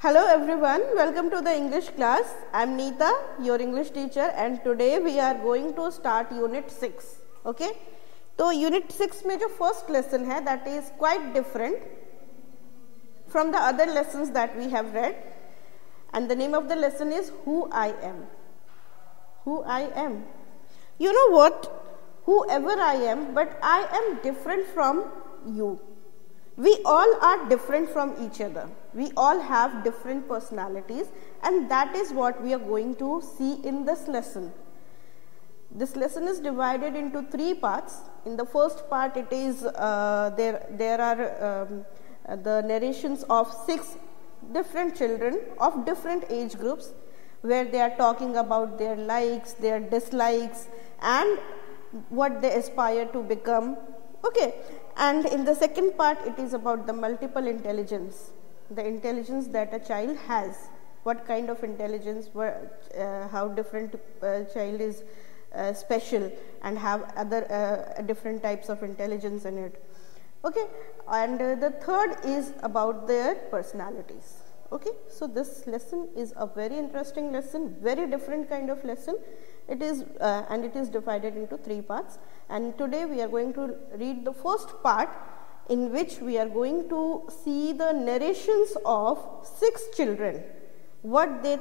Hello everyone, welcome to the English class. I am Neeta, your English teacher, and today we are going to start unit 6. Okay? तो unit 6 में जो first lesson है that is quite different from the other lessons that we have read, and the name of the lesson is Who I Am. Who I am. You know what? Whoever I am, but I am different from you. We all are different from each other. We all have different personalities, and that is what we are going to see in this lesson. This lesson is divided into 3 parts. In the first part, it is there are the narrations of 6 different children of different age groups, where they are talking about their likes, their dislikes, and what they aspire to become. Okay. And in the second part, it is about the multiple intelligence, the intelligence that a child has, what kind of intelligence, how different child is special and have other different types of intelligence in it. Okay, and the third is about their personalities. Okay, so this lesson is a very interesting lesson, very different kind of lesson. It is and it is divided into 3 parts, and today we are going to read the first part, in which we are going to see the narrations of 6 children. What they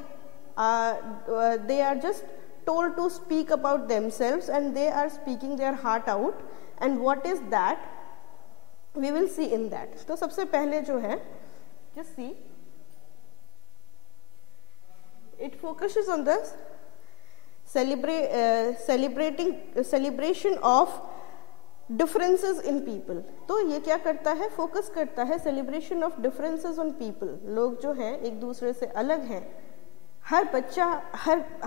are just told to speak about themselves, and they are speaking their heart out, and what is that we will see in that. तो सबसे पहले जो है, just see, it focuses on the celebration of differences in people. तो ये क्या करता है, फोकस करता है celebration of differences on people. लोग जो हैं एक दूसरे से अलग हैं, हर बच्चा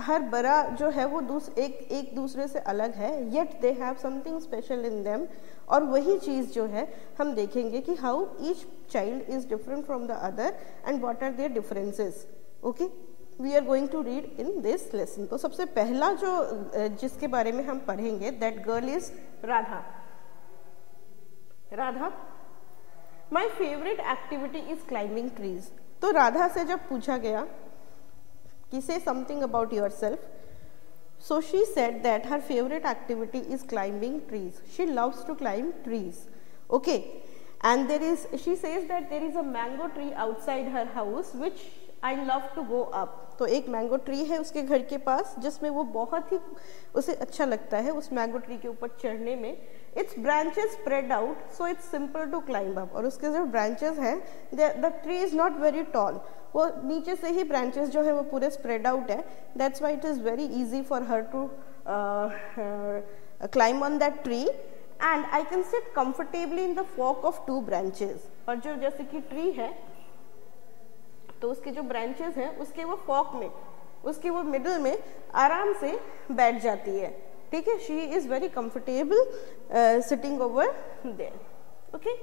हर बड़ा जो है वो एक दूसरे से अलग है, yet they have something special in them. और वही चीज़ जो है हम देखेंगे कि how each child is different from the other and what are their differences. Okay, we are going to read in this lesson. तो सबसे पहला जो जिसके बारे में हम पढ़ेंगे, that girl is Radha. Radha, my favorite activity is climbing trees. तो राधा से जब पूछा गया कि say something about yourself, so she said that her favorite activity is climbing trees. She loves to climb trees. Okay, and she says that there is a mango tree outside her house which I love to go up. तो एक mango tree है उसके घर के पास, जिसमें वो बहुत ही उसे अच्छा लगता है उस मैंगो ट्री के ऊपर चढ़ने में. Its branches spread out, so it's simple to climb up. और उसके जो branches हैं, the tree is not very tall. वो नीचे से ही branches जो है वो पूरे spread out है. That's why it is very easy for her to climb on that tree. And I can sit comfortably in the fork of 2 branches. और जो जैसे कि ट्री है, तो उसके जो ब्रांचेस हैं उसके वो फॉक में, उसके वो मिडल में आराम से बैठ जाती है. ठीक है, she is very comfortable sitting over there. Okay,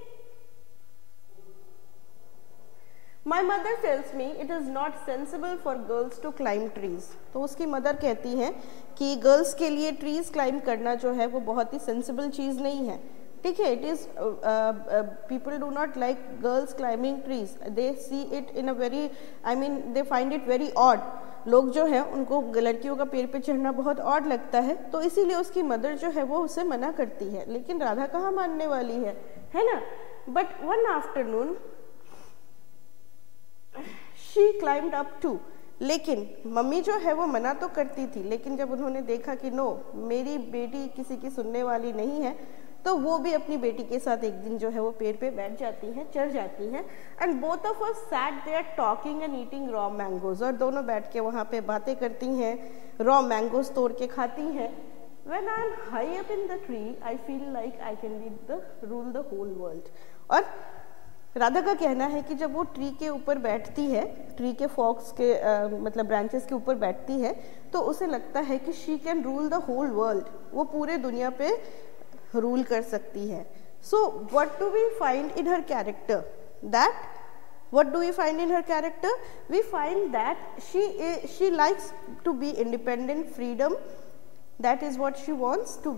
my mother tells me it is not sensible for girls to climb trees. तो उसकी मदर कहती हैं कि गर्ल्स के लिए ट्रीज क्लाइंब करना जो है वो बहुत ही सेंसिबल चीज़ नहीं है. ठीक है, it is people do not like girls climbing trees. They see it in a very, I mean they find it very odd. लोग जो है उनको लड़कियों का पेड़ पे चढ़ना बहुत ऑड लगता है, तो इसीलिए उसकी मदर जो है वो उसे मना करती है. लेकिन राधा कहाँ मानने वाली है ना. But one afternoon she climbed up to. लेकिन मम्मी जो है वो मना तो करती थी, लेकिन जब उन्होंने देखा कि नो, मेरी बेटी किसी की सुनने वाली नहीं है, तो वो भी अपनी बेटी के साथ एक दिन जो है वो पेड़ पे बैठ जाती हैं, चढ़ जाती हैं. And both of us sat there talking and eating raw mangoes. और दोनों बैठ के वहाँ पे बातें करती हैं, रॉ मैंगोज तोड़ के खाती हैं. When I am high up in the tree I feel like I can rule the whole world. और राधा का कहना है कि जब वो ट्री के ऊपर बैठती है, ट्री के फॉक्स के मतलब ब्रांचेस के ऊपर बैठती है, तो उसे लगता है कि she can rule the whole world. वो पूरे दुनिया पे रूल कर सकती है. So what do we find in her character? What do we find in her character? We find that she likes to be independent, freedom. That is what she wants to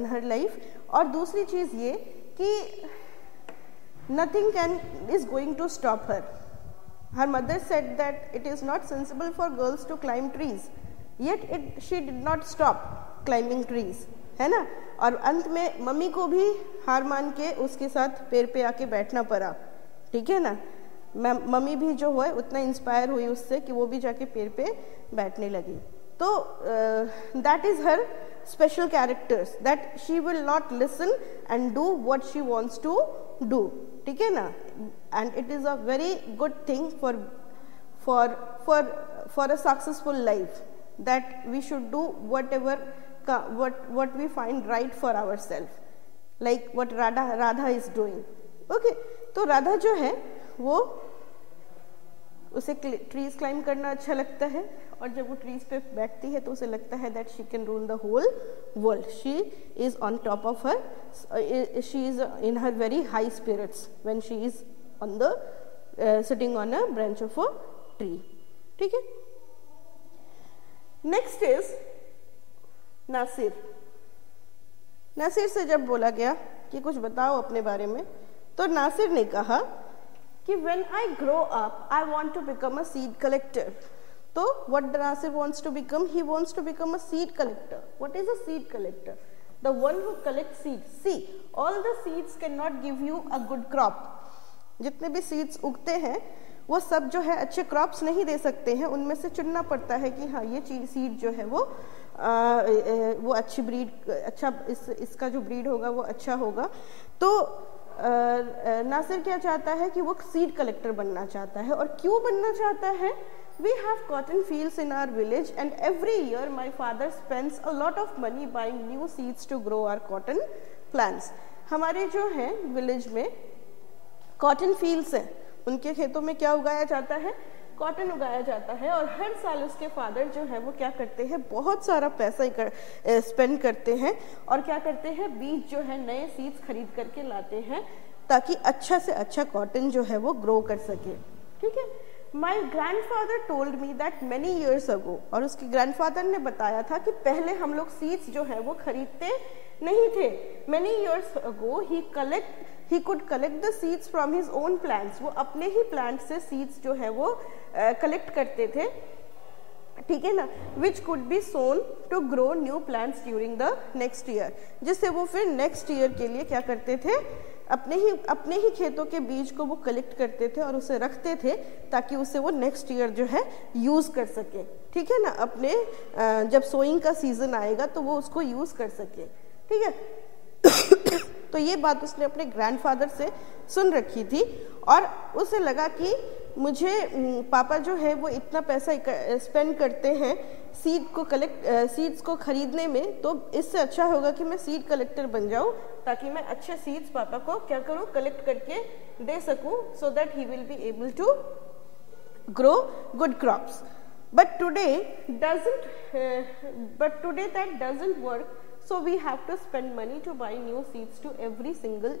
in her life. और दूसरी चीज़ ये कि nothing is going to stop her. her mother said that it is not sensible for girls to climb trees, yet she did not stop climbing trees, है ना। और अंत में mummy को भी हार मान के उसके साथ पेड़ पे आके बैठना पड़ा, ठीक है ना। मम्मी भी जो है उतना इंस्पायर हुई उससे कि वो भी जाके पेड़ पे बैठने लगी। तो that is her special characters, that she will not listen and do what she wants to do, ठीक है ना। And it is a very good thing for a successful life, that we should do what we find right for ourselves, like what Radha is doing. Okay, तो राधा जो है वो उसे trees climb करना अच्छा लगता है, और जब वो ट्रीज पे बैठती है तो उसे लगता है that she can rule the whole world. She is on top of her, she is in her very high spirits when she is on the sitting on a branch of a tree, ठीक है। Next is Nasir. Nasir से जब बोला गया कि कुछ बताओ अपने बारे में, तो नासिर ने कहा कि when I grow up, I want to become a seed collector. तो what Nasir wants to become? He wants to become a seed collector. What is a seed collector? The one who collects seeds. See, all the seeds cannot give you a good crop. जितने भी seeds उगते हैं वो सब जो है अच्छे crops नहीं दे सकते हैं, उनमें से चुनना पड़ता है कि हाँ ये सीड जो है वो अच्छी ब्रीड, अच्छा इसका जो ब्रीड होगा वो अच्छा होगा। तो नासिर क्या चाहता है कि वो सीड कलेक्टर बनना चाहता है। और क्यों बनना चाहता है? We have cotton fields in our village and every year my father spends a lot of money buying new seeds to grow our cotton plants. हमारे जो है विलेज में कॉटन फील्ड्स हैं, उनके खेतों में क्या उगाया जाता है? कॉटन उगाया जाता है। और हर साल उसके फादर जो है वो क्या करते हैं? बहुत सारा पैसा स्पेंड करते हैं और क्या करते हैं? बीज जो है नए सीड्स खरीद करके लाते हैं ताकि अच्छा से अच्छा कॉटन जो है वो ग्रो कर सके, ठीक है। My grandfather told me that many years ago, और उसके ग्रैंडफादर ने बताया था कि पहले हम लोग सीड्स जो है वो खरीदते नहीं थे। Many years ago he could collect the seeds from his own plants. वो अपने ही प्लांट से सीड्स जो है वो कलेक्ट करते थे, ठीक है ना, which could be sown to grow new plants during the next year, जिससे वो फिर नेक्स्ट ईयर के लिए क्या करते थे? अपने ही खेतों के बीज को वो कलेक्ट करते थे और उसे रखते थे ताकि उसे वो नेक्स्ट ईयर जो है यूज कर सके, ठीक है ना। अपने जब सोइंग का सीजन आएगा तो वो उसको यूज कर सके, ठीक है। तो ये बात उसने अपने ग्रैंडफादर से सुन रखी थी और उसे लगा कि मुझे पापा जो है वो इतना पैसा स्पेंड करते हैं सीड्स को खरीदने में, तो इससे अच्छा होगा कि मैं सीड कलेक्टर बन जाऊं ताकि मैं अच्छे सीड्स पापा को क्या करूं? कलेक्ट करके दे सकूं, so that he will be able to grow good crops. But today that doesn't work, so we have to spend money to buy new seeds to every single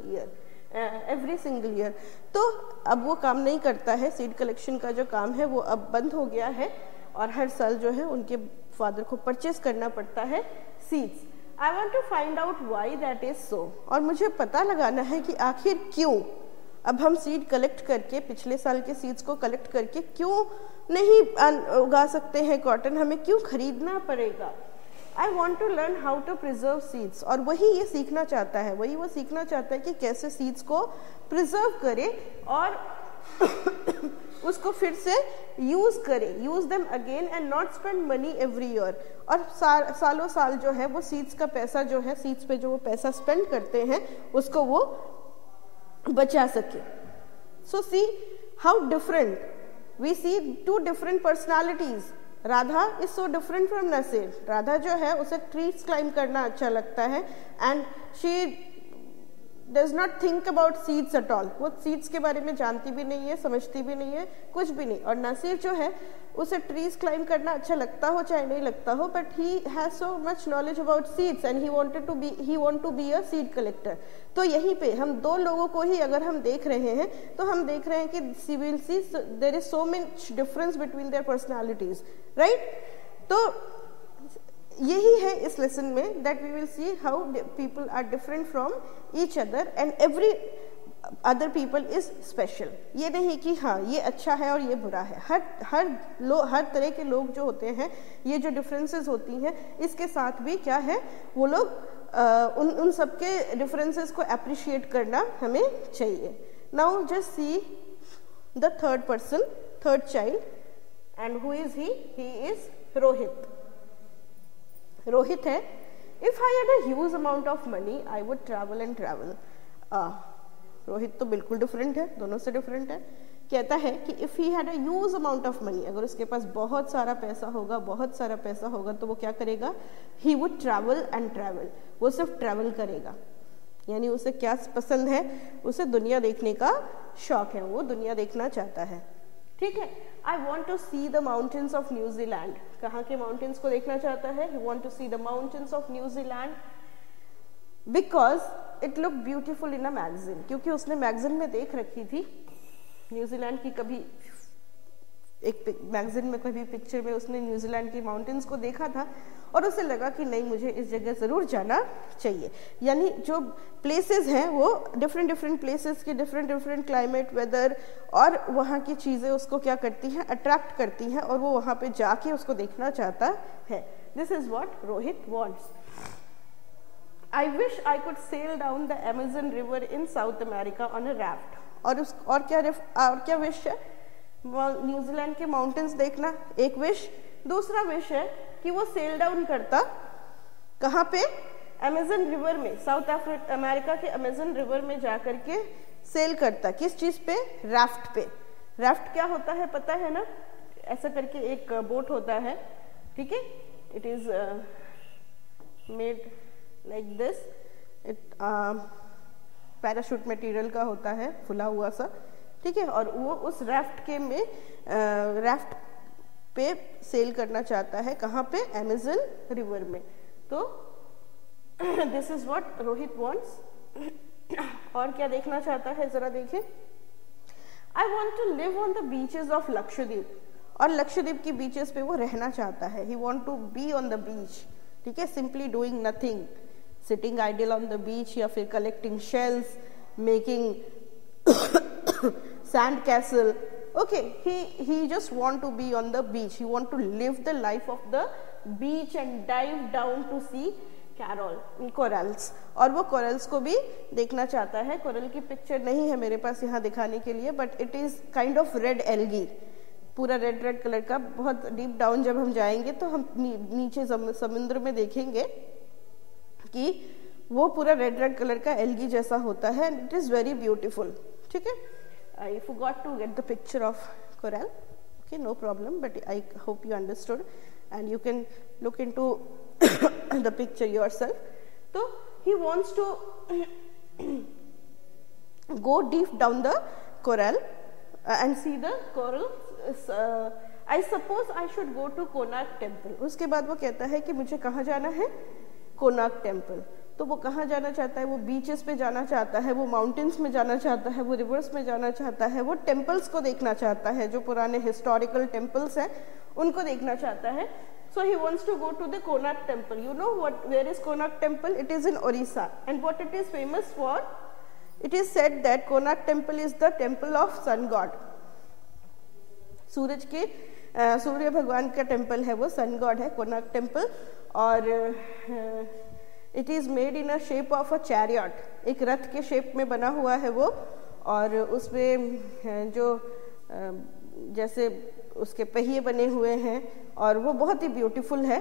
year. तो अब वो काम नहीं करता है, सीड कलेक्शन का जो काम है वो अब बंद हो गया है और हर साल जो है उनके फादर को परचेस करना पड़ता है seeds. I want to find out why that is so, और मुझे पता लगाना है कि आखिर क्यों अब हम सीड कलेक्ट करके पिछले साल के सीड्स को कलेक्ट करके क्यों नहीं उगा सकते हैं कॉटन, हमें क्यों खरीदना पड़ेगा। I want to learn how to preserve seeds, और वही ये सीखना चाहता है, वो सीखना चाहता है कि कैसे सीड्स को प्रिजर्व करे और उसको फिर से यूज करे, use them again and not spend money every year. और सालों साल जो है वो सीड्स का पैसा जो है, सीड्स पे जो वो पैसा स्पेंड करते हैं उसको वो बचा सके। So see how different we see two different personalities. Radha is so different from Naseer. Radha जो है उसे ट्रीज क्लाइंब करना अच्छा लगता है and she does not think about seeds at all. वो seeds के बारे में जानती भी नहीं है, समझती भी नहीं है, कुछ भी नहीं। और नासिर जो है उसे trees climb करना अच्छा लगता हो चाहे नहीं लगता हो, but he has so much knowledge about seeds and he want to be a seed collector. तो यहीं पे हम दो लोगों को ही अगर हम देख रहे हैं तो हम देख रहे हैं कि we will see there is so much difference between their personalities, right? तो यही है इस लेसन में, that we will see how people are different from each other and every other people is special. ये नहीं कि हाँ ये अच्छा है और ये बुरा है, हर तरह के लोग जो होते हैं, ये जो डिफरेंसेस होती हैं, इसके साथ भी क्या है, वो लोग उन सब के डिफरेंसेस को अप्रिशिएट करना हमें चाहिए। Now just see the third person, third child, and who is he is Rohit. Rohit है, if I had a huge amount of money I would travel and travel. Rohit तो बिल्कुल डिफरेंट है, दोनों से डिफरेंट है। कहता है कि if he had a huge amount of money, अगर उसके पास बहुत सारा पैसा होगा तो वो क्या करेगा, he would travel and travel, वो सिर्फ ट्रैवल करेगा। यानी उसे क्या पसंद है, उसे दुनिया देखने का शौक है, वो दुनिया देखना चाहता है। ठीक है, I want to see the mountains of New Zealand. कहाँ के माउंटेन्स को देखना चाहता है, he want to see the mountains of New Zealand because it look beautiful in a magazine, क्योंकि उसने मैगजीन में देख रखी थी न्यूजीलैंड की, कभी एक मैगजीन में कभी पिक्चर में उसने न्यूजीलैंड की माउंटेन्स को देखा था और उसे लगा कि नहीं मुझे इस जगह ज़रूर जाना चाहिए। यानी जो प्लेसेस हैं वो डिफरेंट प्लेसेस के डिफरेंट क्लाइमेट, वेदर और वहाँ की चीज़ें उसको क्या करती हैं, अट्रैक्ट करती हैं और वो वहाँ पे जाके उसको देखना चाहता है। This is what Rohit wants. I wish I could sail down the Amazon River in South America on a raft। और क्या विश है, न्यूजीलैंड के माउंटेन्स देखना एक विश। दूसरा विश है कि वो सेल डाउन करता कहाँ पे, अमेजन रिवर में, साउथ अमेरिका के अमेजन रिवर में जाकर के सेल करता। किस चीज पे, राफ्ट पे। राफ्ट क्या होता है पता है ना, ऐसा करके एक बोट होता है, ठीक है, it is made like this, it parachute material का होता है, फुला हुआ सा, ठीक है, और वो उस राफ्ट के में राफ्ट पे सेल करना चाहता है, कहाँ पे, अमेजन रिवर में। तो this is what Rohit wants. और क्या देखना चाहता है जरा देखिए, I want to live on the beaches of Lakshadweep. और लक्षद्वीप की बीचेस पे वो रहना चाहता है, he want to be on the beach, ठीक है, simply doing nothing, sitting idle on the beach, या फिर collecting shells, making sand castle. Okay, he just want to be on the beach, he want to live the life of the beach and dive down to see corals। और वो corals को भी देखना चाहता है। coral की picture नहीं है मेरे पास यहाँ दिखाने के लिए, but it is kind of red algae, पूरा रेड कलर का। बहुत डीप डाउन जब हम जाएंगे तो हम नीचे समुद्र में देखेंगे कि वो पूरा रेड कलर का एल्गी जैसा होता है, and it is very beautiful. ठीक है, I forgot to get the picture of coral. Okay, no problem, but I hope you understood and you can look into the picture yourself. So he wants to go deep down the coral and see the coral. I suppose I should go to Konark Temple. उसके बाद वो कहता है कि मुझे कहाँ जाना है, कोनार्क टेम्पल। तो वो कहाँ जाना चाहता है, वो बीचेस पे जाना चाहता है, वो माउंटेन्स में जाना चाहता है, वो रिवर्स में जाना चाहता है, वो टेम्पल्स को देखना चाहता है, जो पुराने हिस्टोरिकल टेम्पल्स हैं उनको देखना चाहता है। So he wants to go to the Konark temple. You know where is Konark temple? It is in Orissa. And what it is famous for? It is said that Konark temple is the temple of sun god. सूर्य भगवान का temple है वो, sun god है Konark temple. और it is made in a shape of a chariot, एक रथ के shape में बना हुआ है वो। और उसमें जो जैसे उसके पहिए बने हुए हैं, और वो बहुत ही ब्यूटीफुल है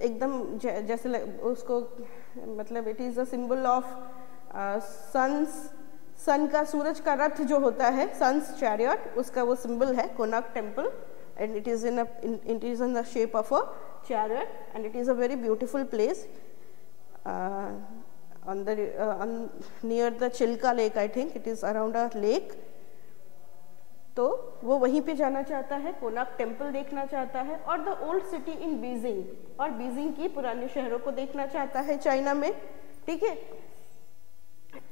एकदम, जैसे उसको मतलब it is a symbol of sun का, सूरज का रथ जो होता है, सन्स चैरियट, उसका वो सिंबल है Konark temple. And it is in the shape of a chariot, and it is a very beautiful place near the Chilka lake. I think it is around a lake. तो वो वहीं पे जाना चाहता है, कोनार्क टेम्पल देखना चाहता है। और the old city in Beijing, और बीजिंग की पुराने शहरों को देखना चाहता है चाइना में, ठीक है।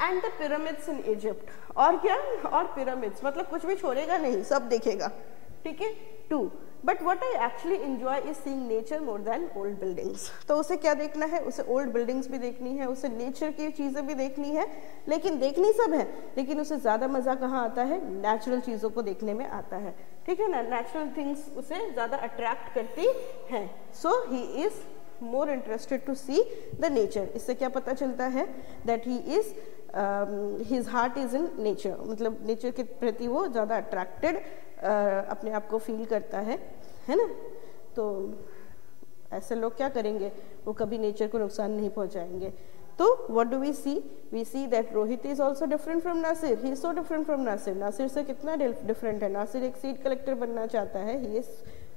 And the pyramids in Egypt, और क्या, और पिरामिड्स, मतलब कुछ भी छोड़ेगा नहीं, सब देखेगा, ठीक है। 2 but what I actually enjoy is seeing nature more than old buildings. तो उसे क्या देखना है, उसे ओल्ड बिल्डिंग्स भी देखनी है, उसे नेचर की चीज़ें भी देखनी है, लेकिन देखनी सब है, लेकिन उसे ज़्यादा मज़ा कहाँ आता है, नेचुरल चीज़ों को देखने में आता है, ठीक है ना। नेचुरल थिंग्स उसे ज़्यादा अट्रैक्ट करती हैं। So he is more interested to see the nature. इससे क्या पता चलता है, that he is his heart is in nature, मतलब नेचर के प्रति वो ज़्यादा अट्रैक्टेड अपने आप को फील करता है ना। तो ऐसे लोग क्या करेंगे, वो कभी नेचर को नुकसान नहीं पहुंचाएंगे। तो what do we see that Rohit is also different from Nasir, he is so different from Nasir. Nasir से कितना डिफरेंट है, नासिर एक सीड कलेक्टर बनना चाहता है, ही is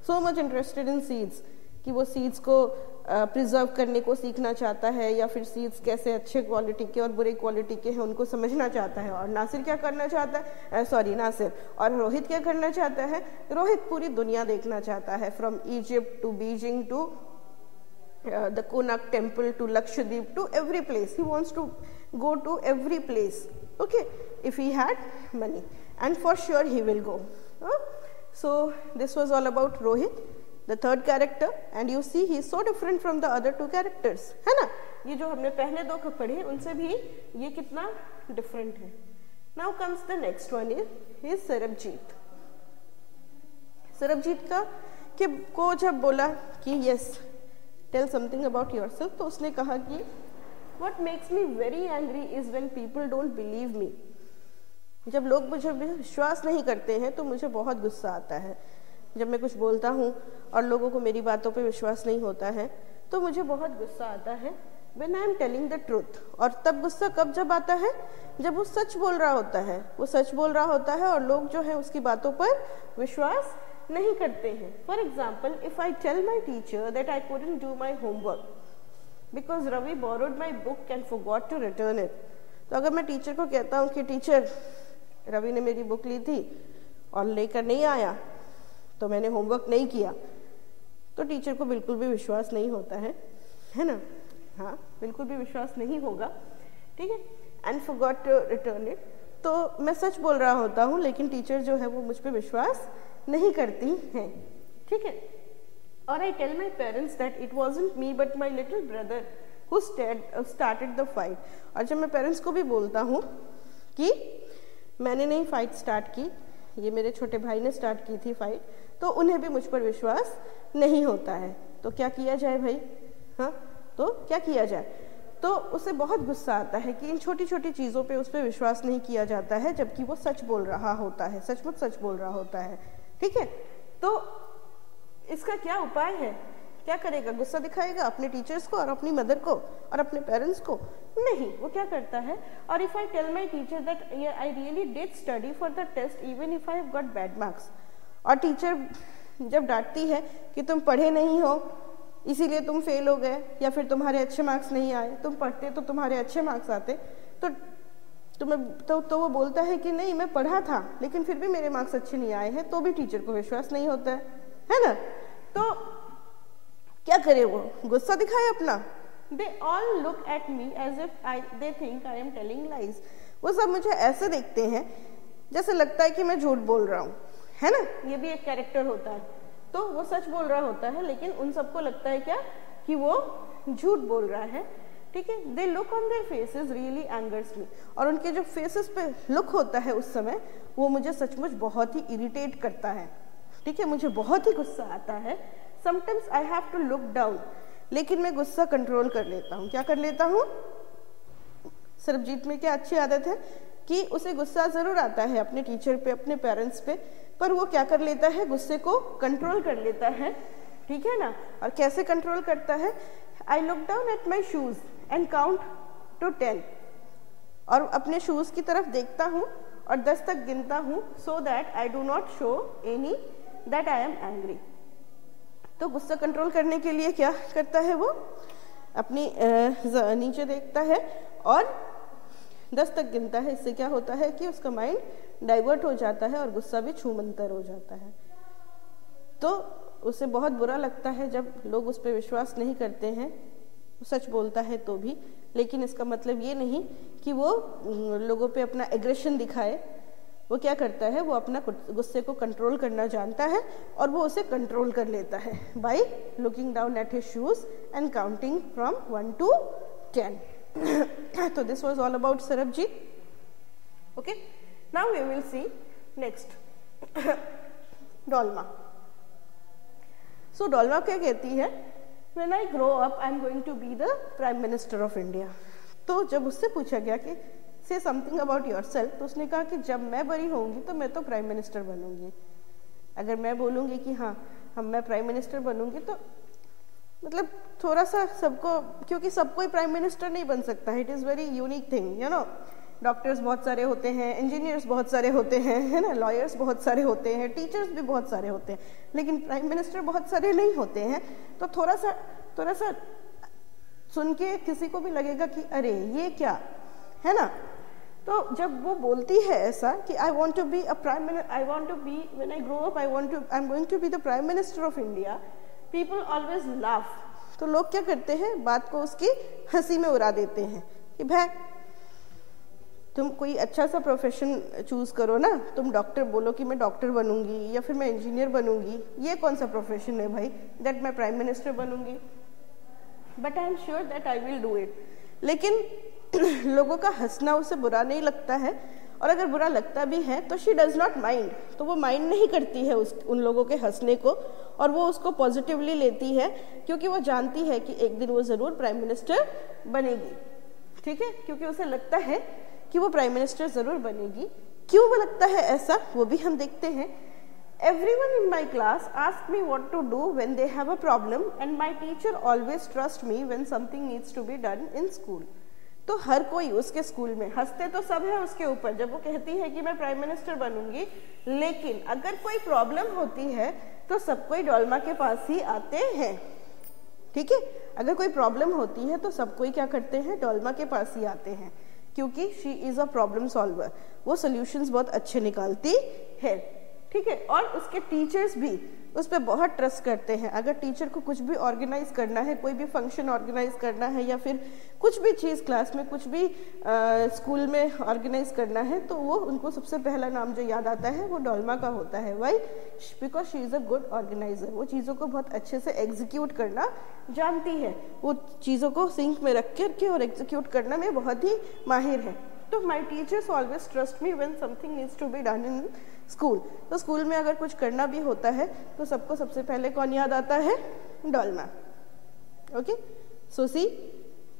so much interested in seeds कि वो सीड्स को प्रिजर्व करने को सीखना चाहता है, या फिर सीड्स कैसे अच्छे क्वालिटी के और बुरे क्वालिटी के हैं उनको समझना चाहता है। और नासिर क्या करना चाहता है, नासिर और रोहित क्या करना चाहता है, रोहित पूरी दुनिया देखना चाहता है, from Egypt to Beijing to the Konark temple to Lakshadweep to every place. He wants to go to every place, okay, if he had money, and for sure he will go. So this was all about Rohit, the third character, and you see he is so different from the other two characters, है ना। ये जो हमने पहले दो पढ़े उनसे भी ये कितना different है। Now comes the next one is Sarabjit. Sarabjit को जब बोला कि yes tell something about yourself, तो उसने कहा कि what makes me very angry is when people don't believe me. जब लोग मुझे विश्वास नहीं करते हैं तो मुझे बहुत गुस्सा आता है। जब मैं कुछ बोलता हूँ और लोगों को मेरी बातों पे विश्वास नहीं होता है तो मुझे बहुत गुस्सा आता है। When I am telling the truth, और तब गुस्सा कब जब आता है, जब वो सच बोल रहा होता है, वो सच बोल रहा होता है और लोग जो है उसकी बातों पर विश्वास नहीं करते हैं। For example, if I tell my teacher that I couldn't do my homework because Ravi borrowed my book and forgot to return it. तो अगर मैं टीचर को कहता हूँ कि टीचर रवि ने मेरी बुक ली थी और लेकर नहीं आया तो मैंने होमवर्क नहीं किया, तो टीचर को बिल्कुल भी विश्वास नहीं होता है ना। हाँ, बिल्कुल भी विश्वास नहीं होगा, ठीक है। And forgot to return it, तो मैं सच बोल रहा होता हूँ लेकिन टीचर जो है वो मुझ पर विश्वास नहीं करती हैं, ठीक है। और I tell my parents that it wasn't me but my little brother who started the fight. और जब मैं पेरेंट्स को भी बोलता हूँ कि मैंने नहीं फाइट स्टार्ट की, ये मेरे छोटे भाई ने स्टार्ट की थी फाइट, तो उन्हें भी मुझ पर विश्वास नहीं होता है। तो क्या किया जाए भाई, हाँ, तो क्या किया जाए। तो उसे बहुत गुस्सा आता है कि इन छोटी छोटी चीज़ों पे उस पर विश्वास नहीं किया जाता है, जबकि वो सच बोल रहा होता है, सचमुच सच बोल रहा होता है, ठीक है। तो इसका क्या उपाय है, क्या करेगा, गुस्सा दिखाएगा अपने टीचर्स को और अपनी मदर को और अपने पेरेंट्स को? नहीं, वो क्या करता है, और if I tell my teacher that I really did study for the test even if I have got bad marks, और टीचर जब डांटती है कि तुम पढ़े नहीं हो इसीलिए तुम फेल हो गए, या फिर तुम्हारे अच्छे मार्क्स नहीं आए, तुम पढ़ते तो तुम्हारे अच्छे मार्क्स आते, तो तुम्हें तो वो बोलता है कि नहीं मैं पढ़ा था लेकिन फिर भी मेरे मार्क्स अच्छे नहीं आए हैं, तो भी टीचर को विश्वास नहीं होता है ना। तो क्या करे, वो गुस्सा दिखाए अपना। They all look at me as if they think I am telling lies. वो सब मुझे ऐसे देखते हैं जैसे लगता है कि मैं झूठ बोल रहा हूँ, है ना। ये भी एक कैरेक्टर होता है। तो वो सच बोल रहा होता है लेकिन उन सबको लगता है क्या कि वो झूठ बोल रहा है, ठीक है। They look on their faces really angers me, और उनके जो फेसेस पे लुक होता है उस समय वो मुझे सचमुच बहुत ही इरिटेट करता है, ठीक है, मुझे बहुत ही गुस्सा आता है। Sometimes I have to look down, लेकिन मैं गुस्सा कंट्रोल कर लेता हूँ। क्या कर लेता हूँ? सरबजीत में क्या अच्छी आदत है कि उसे गुस्सा जरूर आता है अपने टीचर पे, अपने पेरेंट्स पे, पर वो क्या कर लेता है, गुस्से को कंट्रोल कर लेता है, ठीक है ना। और कैसे कंट्रोल करता है? I look down at my shoes and count to 10, और अपने शूज की तरफ देखता हूँ और 10 तक गिनता हूँ, so that I do not show any that I am angry. तो गुस्सा कंट्रोल करने के लिए क्या करता है, वो अपनी नीचे देखता है और 10 तक गिनता है। इससे क्या होता है कि उसका माइंड डाइवर्ट हो जाता है और गुस्सा भी छूमंतर हो जाता है। तो उसे बहुत बुरा लगता है जब लोग उस पर विश्वास नहीं करते हैं, वो सच बोलता है तो भी, लेकिन इसका मतलब ये नहीं कि वो लोगों पे अपना एग्रेशन दिखाए, वो क्या करता है, वो अपना गुस्से को कंट्रोल करना जानता है और वो उसे कंट्रोल कर लेता है by looking down at his shoes and counting from 1 to 10. तो this was all about Sarabjit. Okay, now we will see next Dolma. So Dolma क्या कहती है, when I grow up I am going to be the prime minister of India. तो जब उससे पूछा गया कि से समथिंग अबाउट योरसेल्फ, तो उसने कहा कि जब मैं बड़ी होंगी तो मैं तो प्राइम मिनिस्टर बनूंगी. अगर मैं बोलूंगी कि हाँ मैं प्राइम मिनिस्टर बनूंगी, तो मतलब थोड़ा सा सबको, क्योंकि सब कोई प्राइम मिनिस्टर नहीं बन सकता है. It is very unique thing, you know. Doctors बहुत सारे होते हैं, इंजीनियर्स बहुत सारे होते हैं, है ना, लॉयर्स बहुत सारे होते हैं, टीचर्स भी बहुत सारे होते हैं, लेकिन प्राइम मिनिस्टर बहुत सारे नहीं होते हैं. तो थोड़ा सा सुन के किसी को भी लगेगा कि अरे ये क्या है ना. तो जब वो बोलती है ऐसा कि I want to be a prime minister, I want to be when I grow up I am going to be the prime minister of India, people always laugh. तो लोग क्या करते हैं, बात को उसकी हंसी में उड़ा देते हैं कि भाई तुम कोई अच्छा सा प्रोफेशन चूज करो ना, तुम डॉक्टर बोलो कि मैं डॉक्टर बनूंगी या फिर मैं इंजीनियर बनूंगी, ये कौन सा प्रोफेशन है भाई दैट मैं प्राइम मिनिस्टर बनूंगी. But I am sure that I will do it. लेकिन लोगों का हंसना उसे बुरा नहीं लगता है, और अगर बुरा लगता भी है तो शी डज नॉट माइंड. तो वो माइंड नहीं करती है उन लोगों के हंसने को, और वो उसको पॉजिटिवली लेती है, क्योंकि वो जानती है कि एक दिन वो ज़रूर प्राइम मिनिस्टर बनेगी. ठीक है, क्योंकि उसे लगता है कि वो प्राइम मिनिस्टर ज़रूर बनेगी. क्यों वो लगता है ऐसा, वो भी हम देखते हैं. Everyone in my class ask me what to do when they have a problem, and my teacher always trust me when something needs to be done in school. तो हर कोई उसके स्कूल में, हंसते तो सब है उसके ऊपर जब वो कहती है कि मैं प्राइम मिनिस्टर बनूंगी, लेकिन अगर कोई प्रॉब्लम होती है तो सब कोई डोल्मा के पास ही आते हैं. ठीक है, अगर कोई प्रॉब्लम होती है तो सब कोई क्या करते हैं, डोल्मा के पास ही आते हैं, क्योंकि she is a problem solver. वो सोल्यूशंस बहुत अच्छे निकालती है. ठीक है, और उसके टीचर्स भी उस पर बहुत ट्रस्ट करते हैं. अगर टीचर को कुछ भी ऑर्गेनाइज करना है, कोई भी फंक्शन ऑर्गेनाइज करना है, या फिर कुछ भी चीज़ क्लास में कुछ भी स्कूल में ऑर्गेनाइज करना है, तो वो उनको सबसे पहला नाम जो याद आता है वो डोल्मा का होता है. Why? Because she is a good organiser. वो चीज़ों को बहुत अच्छे से एग्जीक्यूट करना जानती है, वो चीज़ों को सिंक में रख के और एग्जीक्यूट करने में बहुत ही माहिर है. तो my teachers always trust me when something needs to be done in school. तो स्कूल में अगर कुछ करना भी होता है तो सबको सबसे पहले कौन याद आता है, Dolma. Okay, so see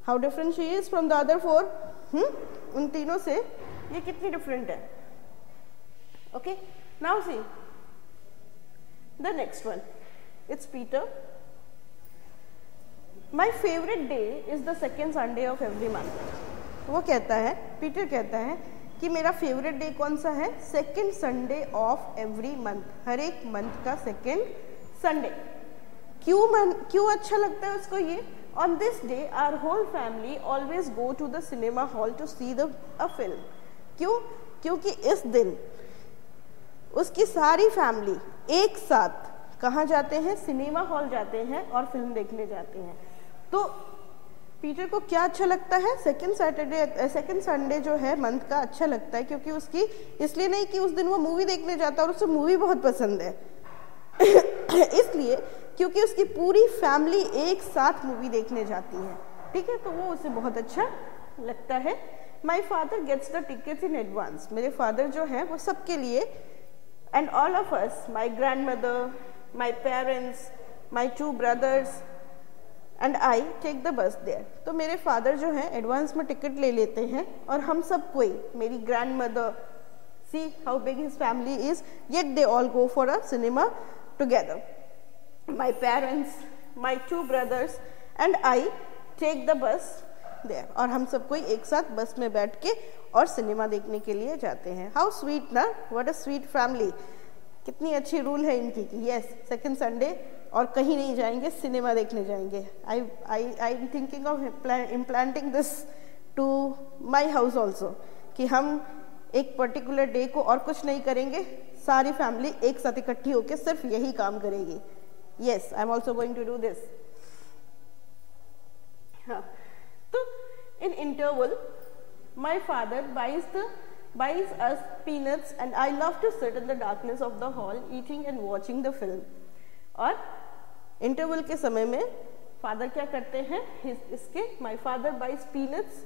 how different she is from the other four. उन तीनों से ये कितनी डिफरेंट है. Okay, now see the next one. It's Peter. My favourite day is the second Sunday of every month. वो कहता है, पीटर कहता है कि मेरा फेवरेट डे कौन सा है, second Sunday of every month. हर एक मंथ का सेकेंड संडे. क्यों अच्छा लगता है उसको ये? On this day our whole family always go to the cinema hall to see a film. क्यों? क्योंकि इस दिन उसकी सारी फैमिली एक साथ कहाँ जाते हैं, सिनेमा हॉल जाते हैं और फिल्म देखने जाते हैं. तो पीटर को क्या अच्छा लगता है, सेकेंड संडे जो है मंथ का अच्छा लगता है, क्योंकि उसकी, इसलिए नहीं कि उस दिन वो मूवी देखने जाता है और उसे मूवी बहुत पसंद है इसलिए क्योंकि उसकी पूरी फैमिली एक साथ मूवी देखने जाती है. ठीक है, तो वो उसे बहुत अच्छा लगता है. My father gets the tickets in advance. मेरे फादर जो है वो सबके लिए, and all of us, my grandmother, my parents, my 2 brothers and I take the bus there. तो मेरे फादर जो है एडवांस में टिकट ले लेते हैं, और हम सब कोई, मेरी grandmother, see how big his family is, yet they all go for a cinema together. My parents, my 2 brothers and I take the bus there. और हम सब कोई एक साथ बस में बैठ के और सिनेमा देखने के लिए जाते हैं. हाउ स्वीट ना, व्हाट अ स्वीट फैमिली. कितनी अच्छी रूल है इनकी कि यस, सेकेंड संडे और कहीं नहीं जाएंगे, सिनेमा देखने जाएंगे. I am thinking of implanting this to my house also, कि हम एक पर्टिकुलर डे को और कुछ नहीं करेंगे, सारी फैमिली एक साथ इकट्ठी होकर सिर्फ यही काम करेगी. Yes, I am also going to do this. हाँ, तो in interval my father buys the buys us peanuts and I love to sit in the darkness of the hall eating and watching the film. और interval के समय में father क्या करते हैं, इसके माय फादर बाइज पीनट्स,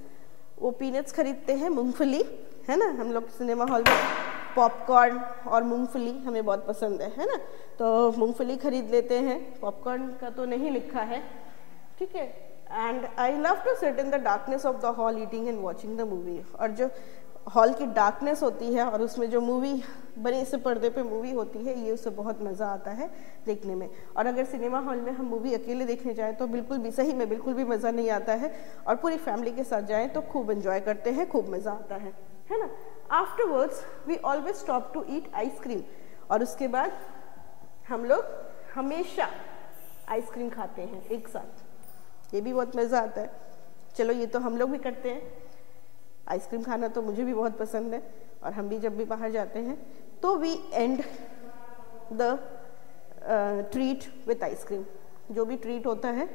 वो peanuts खरीदते हैं, मूंगफली, है ना, हम लोग सिनेमा हॉल में पॉपकॉर्न और मूंगफली हमें बहुत पसंद है ना, तो मूंगफली खरीद लेते हैं, पॉपकॉर्न का तो नहीं लिखा है, ठीक है। And I love to sit in the darkness of the hall eating and watching the movie. और जो हॉल की डार्कनेस होती है और उसमें जो मूवी बड़े से पर्दे पे मूवी होती है, ये उससे बहुत मज़ा आता है देखने में। और अगर सिनेमा हॉल में हम मूवी अकेले देखने जाएं तो बिल्कुल भी, सही में बिल्कुल भी मज़ा नहीं आता है, और पूरी फैमिली के साथ जाएं तो खूब एंजॉय करते हैं, खूब मज़ा आता है ना। Afterwards we always stop to eat ice cream, और उसके बाद हम लोग हमेशा आइसक्रीम खाते हैं एक साथ, ये भी बहुत मज़ा आता है। चलो ये तो हम लोग भी करते हैं, आइसक्रीम खाना तो मुझे भी बहुत पसंद है, और हम भी जब भी बाहर जाते हैं तो we end the treat with ice cream, जो भी ट्रीट होता है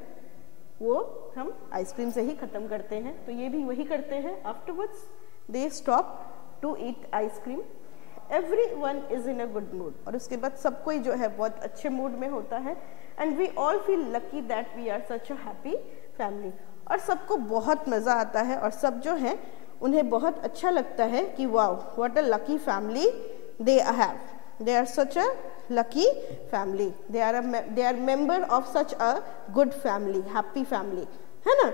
वो हम आइसक्रीम से ही ख़त्म करते हैं। तो ये भी वही करते हैं, afterwards they stop to eat ice cream, everyone is in a good mood, और उसके बाद सब कोई जो है बहुत अच्छे मूड में होता है, and we all feel lucky that we are such a happy family, और सबको बहुत मज़ा आता है, और सब जो है उन्हें बहुत अच्छा लगता है कि wow what a lucky family they have, they are such a lucky family, they are member of such a good family, happy family, है ना।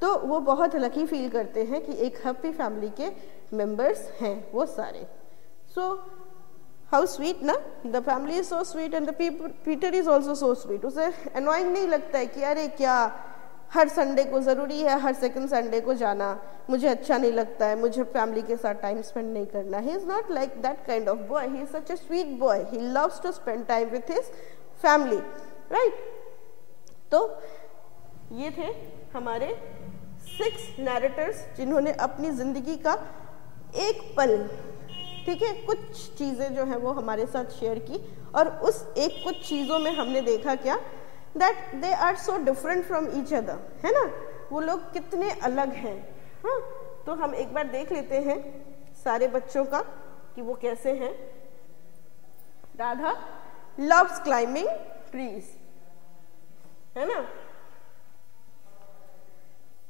तो वो बहुत लकी फील करते हैं कि एक हैप्पी फैमिली के मेंबर्स हैं वो सारे। सो हाउ स्वीट ना, the family is so sweet and the Peter is also so sweet. उसे अनोइंग नहीं लगता है कि अरे क्या हर संडे को ज़रूरी है, हर सेकंड संडे को जाना, मुझे अच्छा नहीं लगता है, मुझे फैमिली के साथ टाइम स्पेंड नहीं करना। He is not like that kind of boy, he is such a sweet boy, he loves to spend time with his family, right. तो ये थे हमारे 6 नैरेटर्स जिन्होंने अपनी ज़िंदगी का एक पल, ठीक है, कुछ चीज़ें जो हैं वो हमारे साथ शेयर की, और उस एक कुछ चीज़ों में हमने देखा क्या, that they are so different from each other, है ना, वो लोग कितने अलग हैं। हाँ, तो हम एक बार देख लेते हैं सारे बच्चों का कि वो कैसे हैं। राधा loves climbing trees, है ना।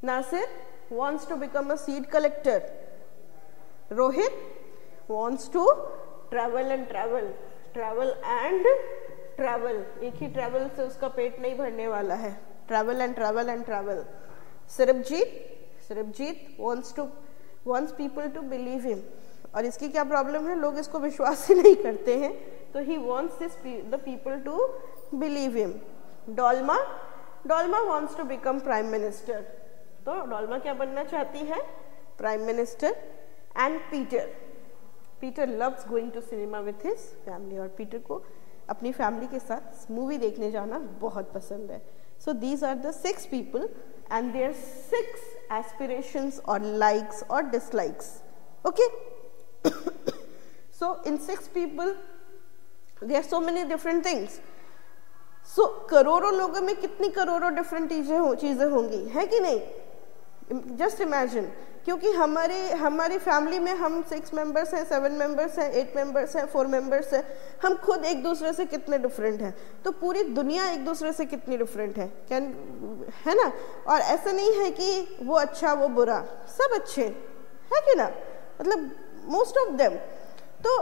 Nasir wants to become a seed collector. Rohit wants to travel and travel, travel and travel, एक ही ट्रैवल से उसका पेट नहीं भरने वाला है, travel and travel and travel. Sarabjit wants people to believe him, और इसकी क्या प्रॉब्लम है, लोग इसको विश्वास ही नहीं करते हैं, तो he wants the people to believe him। Dolma wants to become prime minister, तो डोल्मा क्या बनना चाहती है, prime minister. And Peter loves going to cinema with his family, और पीटर को अपनी फैमिली के साथ मूवी देखने जाना बहुत पसंद है। So these are the 6 people and their 6 aspirations और लाइक्स और dislikes, okay. So in 6 people there are so many different things. So करोड़ों लोगों में कितनी करोड़ों डिफरेंट चीज़ें होंगी, है कि नहीं। जस्ट इमेजिन, क्योंकि हमारी फैमिली में हम 6 मेंबर्स हैं, 7 मेंबर्स हैं, 8 मेंबर्स हैं, 4 मेंबर्स हैं, हम खुद एक दूसरे से कितने डिफरेंट हैं, तो पूरी दुनिया एक दूसरे से कितनी डिफरेंट है, है ना। और ऐसा नहीं है कि वो अच्छा वो बुरा, सब अच्छे है कि ना, मतलब मोस्ट ऑफ देम। तो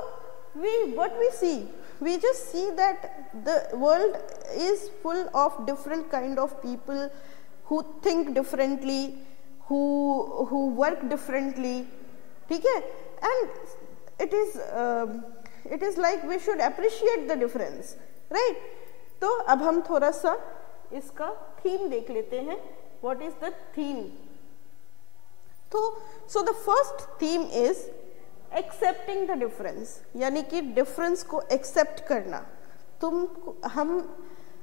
what we see, we just see that the world is full of different kind of people who think differently, who work differently, ठीक है। and it is like we should appreciate the difference, right। तो अब हम थोड़ा सा इसका theme देख लेते हैं, what is the theme। तो so the first theme is accepting the difference, यानी कि डिफरेंस को एक्सेप्ट करना।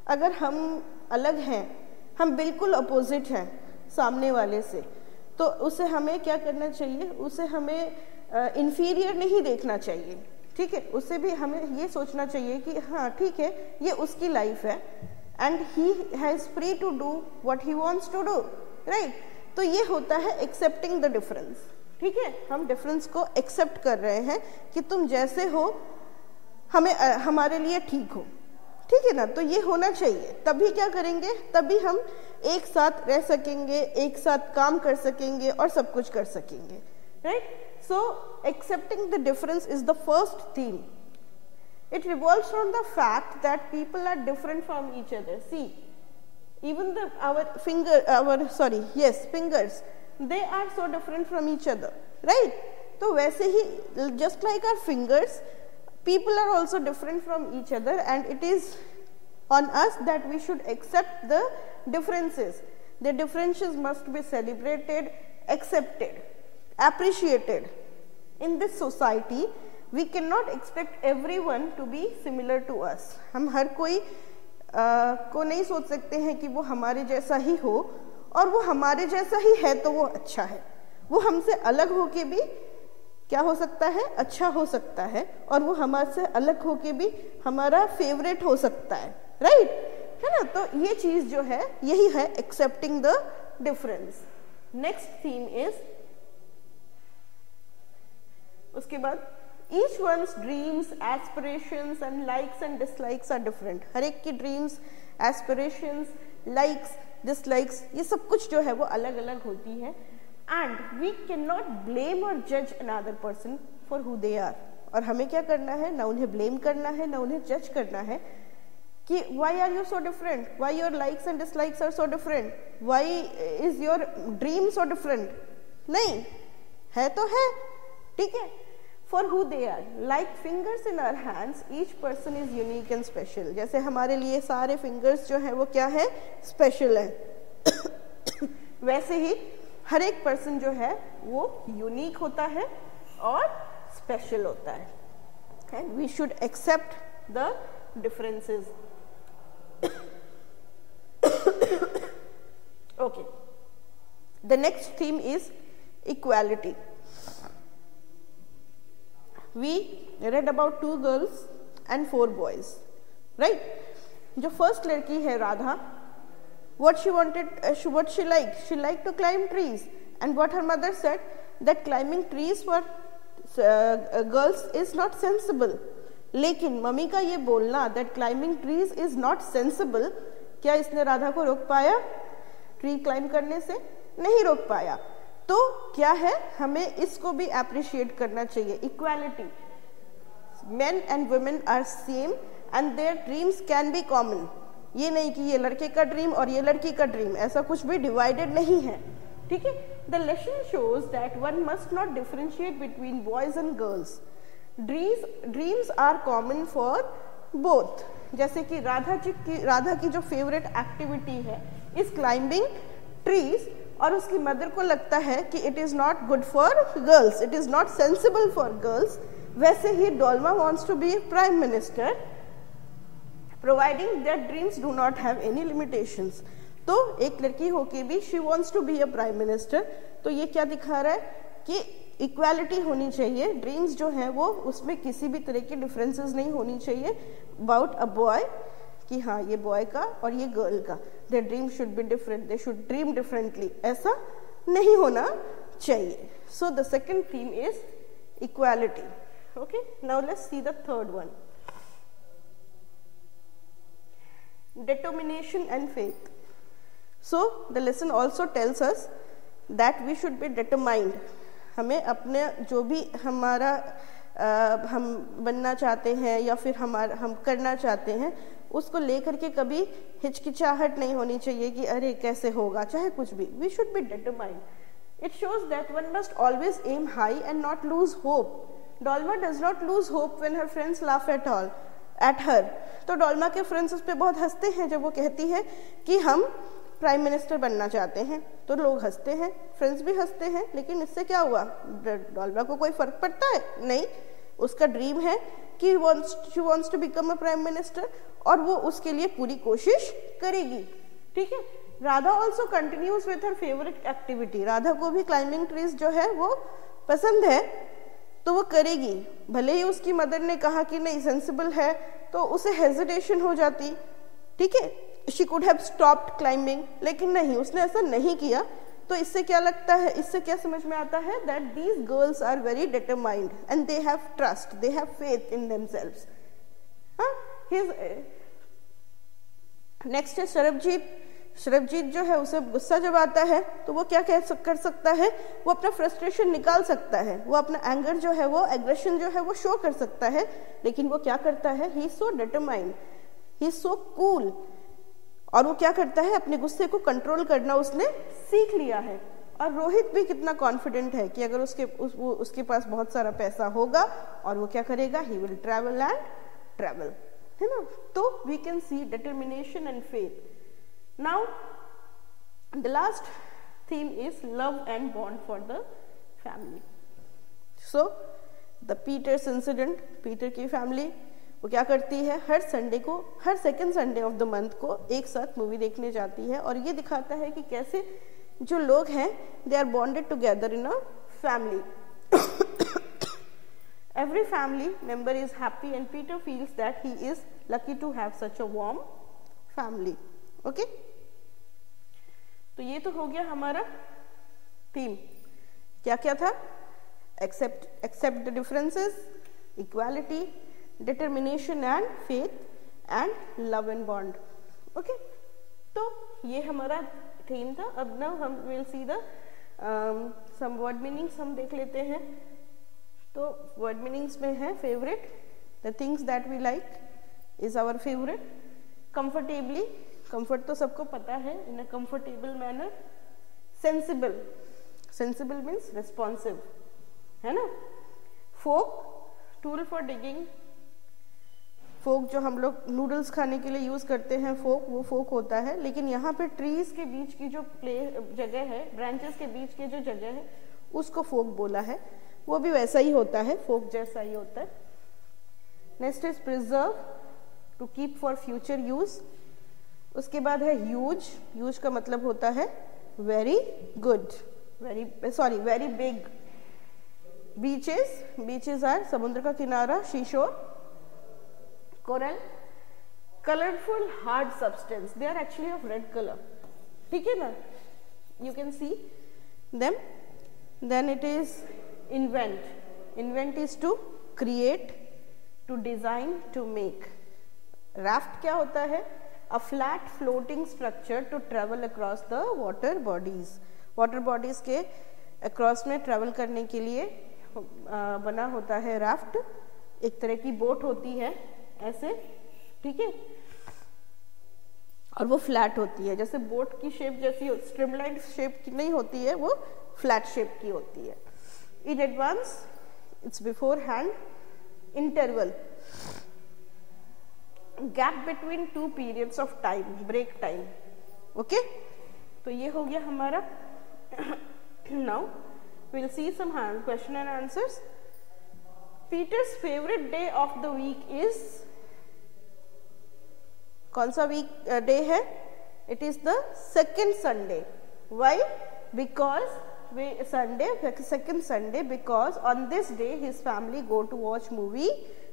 अगर हम अलग हैं, हम बिल्कुल अपोजिट हैं सामने वाले से, तो उसे हमें क्या करना चाहिए, उसे हमें इंफीरियर नहीं देखना चाहिए, ठीक है। उसे भी हमें ये सोचना चाहिए कि हाँ ठीक है, ये उसकी लाइफ है and he has free to do what he wants to do, right. तो ये होता है एक्सेप्टिंग द डिफरेंस, ठीक है, हम डिफरेंस को एक्सेप्ट कर रहे हैं कि तुम जैसे हो हमें हमारे लिए ठीक हो, ठीक है ना। तो ये होना चाहिए, तभी क्या करेंगे, तभी हम एक साथ रह सकेंगे, एक साथ काम कर सकेंगे और सब कुछ कर सकेंगे, right. So accepting the difference is the first theme. It revolves around the fact that people are different from each other. See, even fingers, they are so different from each other, right? तो वैसे ही, just like our fingers, people are also different from each other, and it is on us that we should accept the differences. The differences must be celebrated, accepted, appreciated. In this society, we cannot expect everyone to be similar to us. हम हर कोई को नहीं सोच सकते हैं कि वो हमारे जैसा ही हो, और वो हमारे जैसा ही है तो वो अच्छा है. वो हमसे अलग होके भी क्या हो सकता है, अच्छा हो सकता है, और वो हमारे से अलग होके भी हमारा फेवरेट हो सकता है, राइट, है ना. तो ये चीज जो है यही है accepting the difference. Next theme is, उसके बाद each one's dreams, aspirations and likes and dislikes are different. हर एक की dreams, aspirations, likes, dislikes, ये सब कुछ जो है वो अलग अलग होती है. And we cannot blame or judge another person for who they are. और हमें क्या करना है, ना उन्हें blame करना है, ना उन्हें judge करना है कि why are you so different, why your likes and dislikes are so different, why is your dream so different. नहीं है तो है, ठीक है. For who they are, like fingers in our hands, each person is unique and special. जैसे हमारे लिए सारे fingers जो है वो क्या है, special है. वैसे ही हर एक person जो है वो unique होता है और special होता है. And we should accept the differences. Okay. The next theme is equality. We read about 2 girls and 4 boys, right? जो first लड़की है Radha, what she wanted, what she liked to climb trees, and what her mother said that climbing trees for girls is not sensible. लेकिन mummy का ये बोलना that climbing trees is not sensible, क्या इसने राधा को रोक पाया ट्री क्लाइंब करने से? नहीं रोक पाया. तो क्या है, हमें इसको भी अप्रिशिएट करना चाहिए. Equality, men and women are same and their dreams can be common. ये नहीं कि ये लड़के का ड्रीम और ये लड़की का ड्रीम, ऐसा कुछ भी डिवाइडेड नहीं है, ठीक है. The lesson shows that one must not differentiate between boys and girls. Dreams are common for both. जैसे कि राधा की जो फेवरेट एक्टिविटी है इज क्लाइंबिंग ट्रीज, और उसकी मदर को लगता है कि it is not good for girls, it is not sensible for girls. वैसे ही Dolma wants to be prime minister providing that dreams do not have any limitations. तो एक लड़की होके भी she wants to be a prime minister. तो ये क्या दिखा रहा है कि इक्वालिटी होनी चाहिए. ड्रीम्स जो है वो उसमें किसी भी तरह की डिफरेंसेस नहीं होनी चाहिए अबाउट अ बॉय, कि हाँ ये बॉय का और ये गर्ल का, their dream should be different, they should dream differently, ऐसा नहीं होना चाहिए. So the second theme is equality. Okay, now let's see the third one. Determination and faith. So the lesson also tells us that we should be determined. हमें अपने जो भी हमारा हम बनना चाहते हैं या फिर हम करना चाहते हैं उसको लेकर के कभी हिचकिचाहट नहीं होनी चाहिए कि अरे कैसे होगा, चाहे कुछ भी. We should be determined. It shows that one must always aim high and not lose hope. Dolma does not lose hope when her friends laugh at her. तो डोल्मा के फ्रेंड्स उस पर बहुत हंसते हैं जब वो कहती है कि हम प्राइम मिनिस्टर बनना चाहते हैं. तो लोग हंसते हैं, फ्रेंड्स भी हंसते हैं, लेकिन इससे क्या हुआ, डोल्मा को कोई फर्क पड़ता है? नहीं. उसका ड्रीम है कि she wants to become a prime minister और वो उसके लिए पूरी कोशिश करेगी, ठीक है. Radha also continues with her favorite activity. Radha को भी climbing trees जो है वो पसंद है तो वो करेगी. भले ही उसकी मदर ने कहा कि नहीं सेंसिबल है तो उसे हेजिटेशन हो जाती, ठीक है. She could have stopped climbing, लेकिन नहीं, उसने ऐसा नहीं किया. तो इससे क्या लगता है, इससे क्या समझ में आता है that these girls are very determined and they have trust, they have faith in themselves. Next है शरबजीत। शरबजीत जो है उसे गुस्सा जब आता है तो वो क्या कर सकता है, वो अपना फ्रस्ट्रेशन निकाल सकता है, वो अपना एंगर जो है, वो एग्रेशन जो है वो शो कर सकता है, लेकिन वो क्या करता है, ही is so determined, he is so cool, और वो क्या करता है, अपने गुस्से को कंट्रोल करना उसने सीख लिया है। और रोहित भी कितना कॉन्फिडेंट है कि अगर उसके पास बहुत सारा पैसा होगा और वो क्या करेगा, he will travel and travel, है ना। तो we can see determination and faith. Now the last theme is love and bond for the family. So the Peter's incident, Peter की फैमिली वो क्या करती है, हर संडे को, हर second Sunday of the month को एक साथ मूवी देखने जाती है, और ये दिखाता है कि कैसे जो लोग हैं they are bonded together in a family. Every family member is happy and Peter feels that he is lucky to have such a warm family. Okay? तो ये तो हो गया हमारा थीम। क्या क्या था, except the differences, equality, determination and faith and love and bond. Okay, तो ये हमारा थीम था। अब ना हम will see the some word meanings हम देख लेते हैं। तो वर्ड मीनिंग्स में है favourite, the things that we like is our favourite, comfortably, comfort तो सबको पता है, in a comfortable manner, sensible, sensible means responsive, है ना। Fork, tool for digging, fork जो हम लोग नूडल्स खाने के लिए यूज करते हैं फोक, वो फोक होता है, लेकिन यहाँ पे ट्रीज के बीच की जो जगह है, ब्रांचेस के बीच की जो जगह है उसको फोक बोला है, वो भी वैसा ही होता है, फोक जैसा ही होता है। Next is preserve, to keep for future use. उसके बाद है ह्यूज, ह्यूज का मतलब होता है very good, very big. Beaches, beaches are समुद्र का किनारा, seashore. Coral, colourful hard substance, they are actually of red colour, ठीक है ना, you can see them. Then it is invent, invent is to create, to design, to make. Raft क्या होता है, a flat floating structure to travel across the water bodies, water bodies के across में travel करने के लिए बना होता है राफ्ट, एक तरह की बोट होती है ऐसे, ठीक है, और वो फ्लैट होती है, जैसे बोट की शेप जैसी स्ट्रीमलाइन शेप की नहीं होती है, वो फ्लैट शेप की होती है। In advance, it's beforehand, interval, gap between two periods of time, break time. Okay, तो ये हो गया हमारा। Now will see some question and answers. Peter's favourite day of the week is, कौन सा वीक डे है, it is the second Sunday. Why, because second Sunday, because on this day his family go to watch movie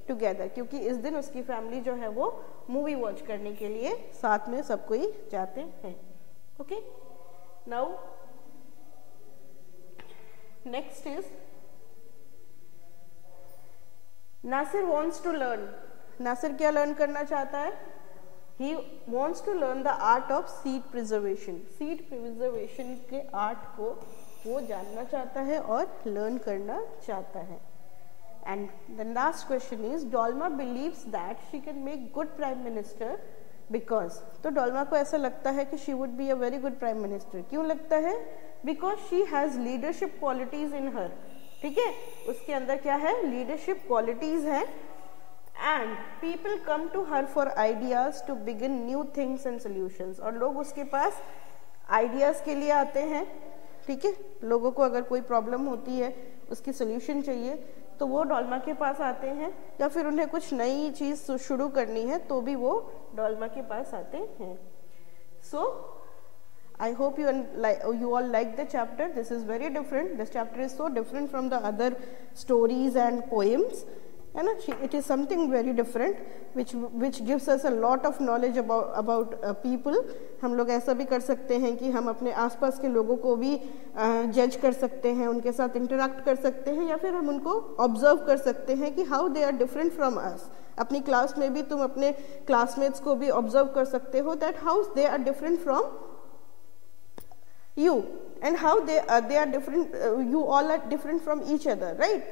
together, क्योंकि इस दिन उसकी family जो है वो मूवी वॉच करने के लिए साथ में सब कोई जाते हैं। Okay, now next is Nasir wants to learn, Nasir क्या लर्न करना चाहता है, he wants to learn the art of seed preservation, seed preservation के आर्ट को वो जानना चाहता है और लर्न करना चाहता है। And the last question is, Dolma believes that she can make good prime minister because, तो डोल्मा को ऐसा लगता है कि she would be a very good prime minister. क्यों लगता है, because she has leadership qualities in her, ठीक है, उसके अंदर क्या है, लीडरशिप क्वालिटीज हैं। And people come to her for ideas to begin new things and solutions, और लोग उसके पास आइडियाज के लिए आते हैं, ठीक है, लोगों को अगर कोई प्रॉब्लम होती है, उसकी सोल्यूशन चाहिए, तो वो डोल्मा के पास आते हैं, या फिर उन्हें कुछ नई चीज़ शुरू करनी है तो भी वो डोल्मा के पास आते हैं। सो I hope you all like the chapter. This is very different. This chapter is so different from the other stories and poems, है ना. It is something very different which gives us a lot of knowledge about people. हम लोग ऐसा भी कर सकते हैं कि हम अपने आसपास के लोगों को भी जज कर सकते हैं, उनके साथ इंटरेक्ट कर सकते हैं, या फिर हम उनको ऑब्जर्व कर सकते हैं कि how they are different from us. अपनी क्लास में भी तुम अपने क्लासमेट्स को भी ऑब्जर्व कर सकते हो that how they are different from you and how they are different, you all are different from each other, right?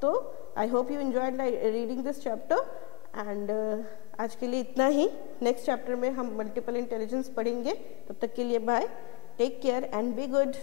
So I hope you enjoyed reading this chapter and आज के लिए इतना ही. Next chapter में हम multiple intelligence पढ़ेंगे. तब तक के लिए bye, take care and be good.